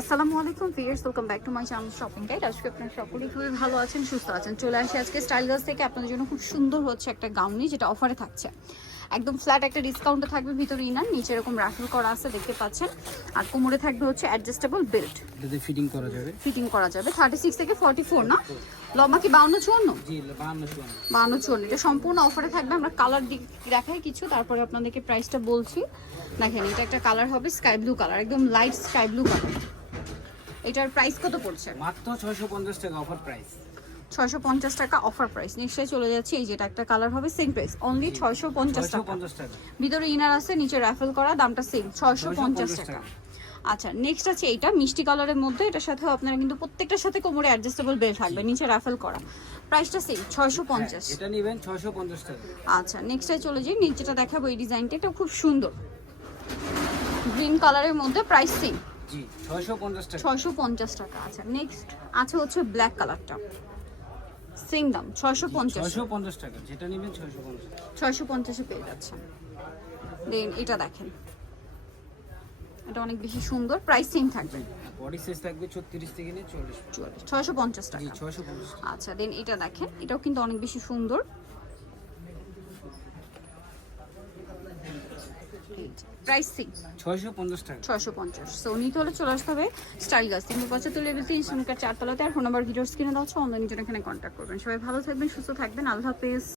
আসসালামু আলাইকুম viewers welcome back to my channel shopping guide আজকে আপনারা সকলেই খুবই ভালো আছেন সুস্থ আছেন। চলে আসি আজকে স্টাইল গার্লস থেকে। আপনাদের জন্য খুব সুন্দর হচ্ছে একটা গাউনি যেটা অফারে থাকছে। একদম ফ্ল্যাট একটা ডিসকাউন্টে থাকবে ভিতরে ইনার নিচে এরকম রাফেল করা আছে দেখতে পাচ্ছেন। আর কোমরে থাকবে হচ্ছে অ্যাডজাস্টেবল বেল্ট ফিটিং করা যাবে। ফিটিং করা যাবে। থার্টি সিক্স থেকে ফর্টি ফোর না? লম্বা কি বাউন্ন চুয়ান্ন? জি বাহান্ন চুয়ান্ন। বাউন্ন চুয়ান্ন। এটা সম্পূর্ণ অফারে থাকবে। আমরা কালার দিক দেখাই কিছু তারপরে আপনাদেরকে প্রাইসটা বলছি। দেখেন এটা একটা কালার হবে স্কাই ব্লু কালার একদম লাইট স্কাই ব্লু কালার এটার প্রাইস কত পড়ছে? মাত্র ছয়শো পঞ্চাশ টাকা অফার প্রাইস ছয়শো পঞ্চাশ টাকা অফার প্রাইস নিশ্চয়ই চলে যাচ্ছে এই যেটা একটা কালার হবে সেম প্রাইস অনলি ছয়শো পঞ্চাশ ছয়শো টাকা পঞ্চাশ টাকা। ভিতরে ইনার আছে নিচে রাফেল করা দামটা সেম ছয়শো পঞ্চাশ 650 টাকা। আচ্ছা নেক্সট আছে এইটা মিষ্টি কালারের মধ্যে এটার সাথেও আপনারা কিন্তু প্রত্যেকটার সাথে কোমরে অ্যাডজাস্টেবল বেল থাকবে নিচে রাফেল করা। প্রাইসটা সেম ছয়শো পঞ্চাশ। এটা নেবেন ছয়শো পঞ্চাশ টাকা। আচ্ছা নেক্সটে চলে যাই নিচেটা দেখাবো এই ডিজাইনটা এটা খুব সুন্দর। গ্রিন কালারের মধ্যে প্রাইস সেম জি পঞ্চাশ টাকা। ছয়শো পঞ্চাশ টাকা আচ্ছা নেক্সট আছে হচ্ছে ব্ল্যাক কালারটা সেম দাম ছয়শো পঞ্চাশ। ছয়শো পঞ্চাশ টাকা। যেটা নেবেন পেয়ে যাচ্ছেন দেন এটা দেখেন। এটা অনেক বেশি সুন্দর। প্রাইস সেম থাকবে। বডি সাইজ থাকবে থেকে নিয়ে জি টাকা। আচ্ছা দেন এটা দেখেন। এটাও কিন্তু অনেক বেশি সুন্দর। প্রাইস সেম ছয়শো পঞ্চাশ টাকা। ছয়শো পঞ্চাশ। সো নিতে হলে চলে আসতে হবে স্টাইল গাছ। তিনশো পঁচাত্তর লেভেল তিন শ্রমিকার চারতলাতে আর ফোন নাম্বার ভিডিওস কিনে দেওয়া হচ্ছে অনলাইনের জন্য এখানে কন্ট্যাক্ট করবেন। সবাই ভালো থাকবেন সুস্থ থাকবেন। আল্লাহ হাফেজ।